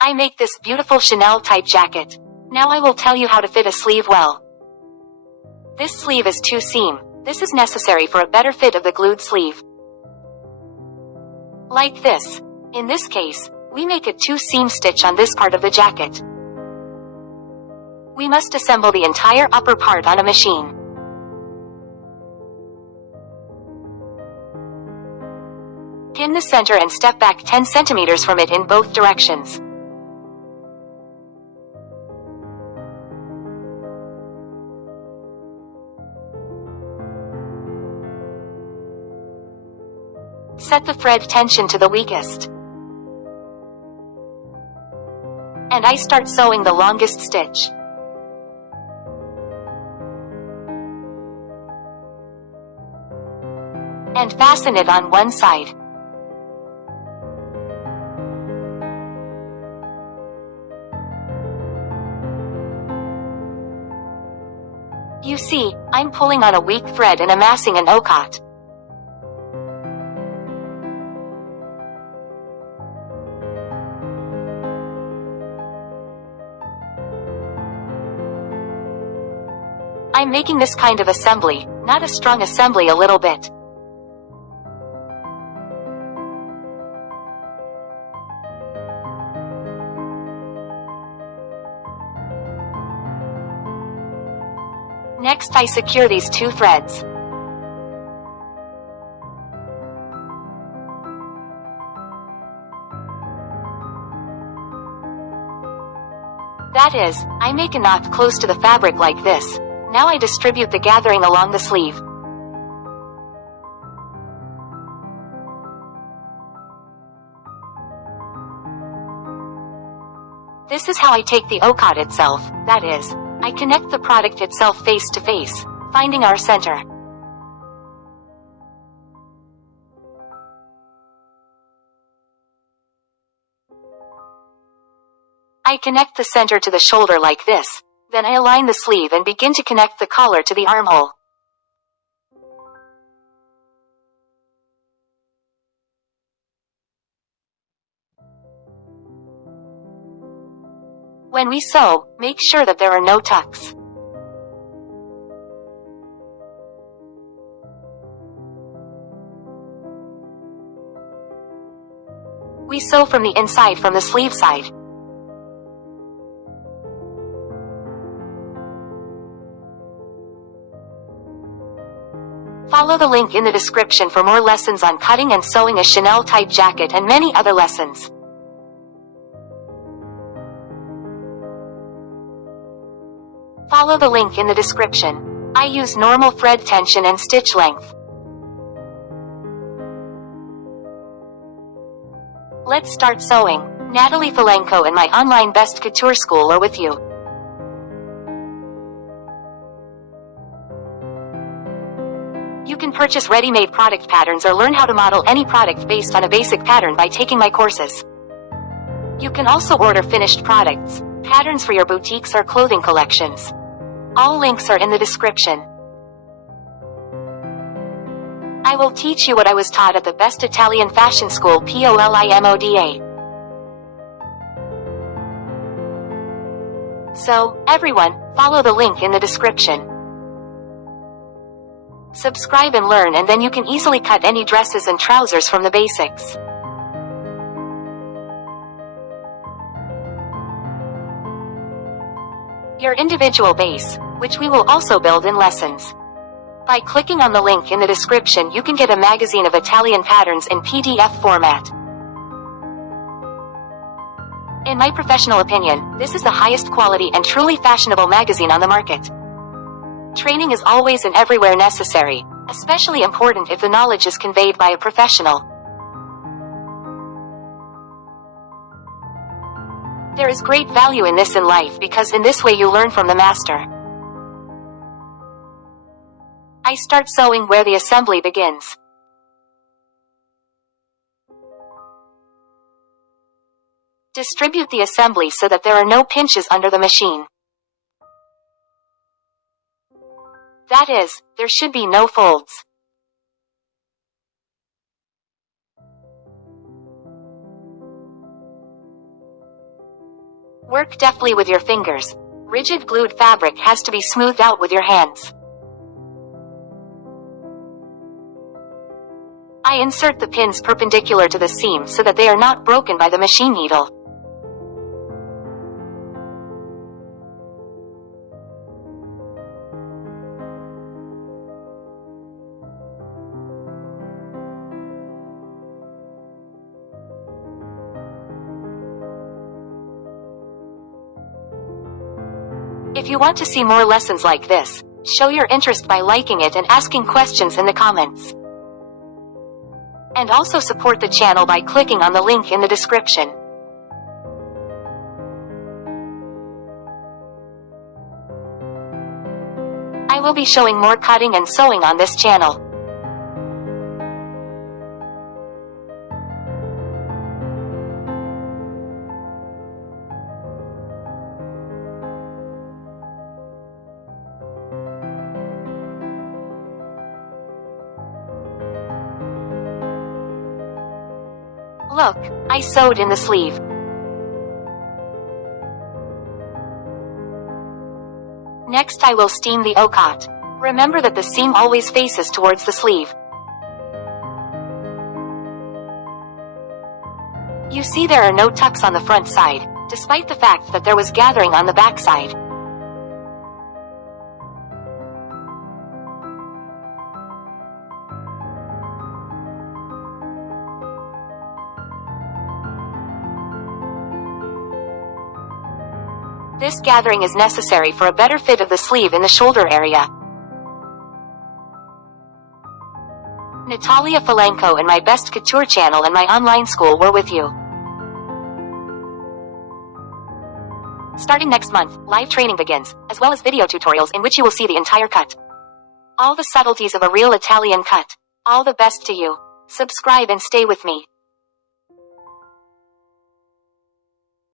I make this beautiful Chanel type jacket. Now I will tell you how to fit a sleeve well. This sleeve is 2 seam. This is necessary for a better fit of the glued sleeve. Like this. In this case, we make a 2 seam stitch on this part of the jacket. We must assemble the entire upper part on a machine. Pin the center and step back 10 centimeters from it in both directions. Set the thread tension to the weakest. And I start sewing the longest stitch. And fasten it on one side. You see, I'm pulling on a weak thread and amassing an O-cut. I'm making this kind of assembly, not a strong assembly, a little bit. Next I secure these 2 threads. That is, I make a knot close to the fabric like this. Now I distribute the gathering along the sleeve. This is how I take the O-cut itself, that is, I connect the product itself face to face, finding our center. I connect the center to the shoulder like this. Then I align the sleeve and begin to connect the collar to the armhole. When we sew, make sure that there are no tucks. We sew from the inside from the sleeve side. Follow the link in the description for more lessons on cutting and sewing a Chanel type jacket and many other lessons. Follow the link in the description. I use normal thread tension and stitch length. Let's start sewing. Natalie Falenko and my online Best Couture School are with you. You can purchase ready-made product patterns or learn how to model any product based on a basic pattern by taking my courses. You can also order finished products, patterns for your boutiques or clothing collections. All links are in the description. I will teach you what I was taught at the Best Italian Fashion School POLIMODA. So, everyone, follow the link in the description. Subscribe and learn, and then you can easily cut any dresses and trousers from the basics. Your individual base, which we will also build in lessons. By clicking on the link in the description, you can get a magazine of Italian patterns in PDF format. In my professional opinion, this is the highest quality and truly fashionable magazine on the market. Training is always and everywhere necessary, especially important if the knowledge is conveyed by a professional. There is great value in this in life because in this way you learn from the master. I start sewing where the assembly begins. Distribute the assembly so that there are no pinches under the machine. That is, there should be no folds. Work deftly with your fingers. Rigid glued fabric has to be smoothed out with your hands. I insert the pins perpendicular to the seam so that they are not broken by the machine needle. If you want to see more lessons like this, show your interest by liking it and asking questions in the comments. And also support the channel by clicking on the link in the description. I will be showing more cutting and sewing on this channel. Look, I sewed in the sleeve. Next I will steam the okat. Remember that the seam always faces towards the sleeve. You see there are no tucks on the front side, despite the fact that there was gathering on the back side. This gathering is necessary for a better fit of the sleeve in the shoulder area. Natalia Falenko and my Best Couture channel and my online school were with you. Starting next month, live training begins, as well as video tutorials in which you will see the entire cut. All the subtleties of a real Italian cut. All the best to you. Subscribe and stay with me.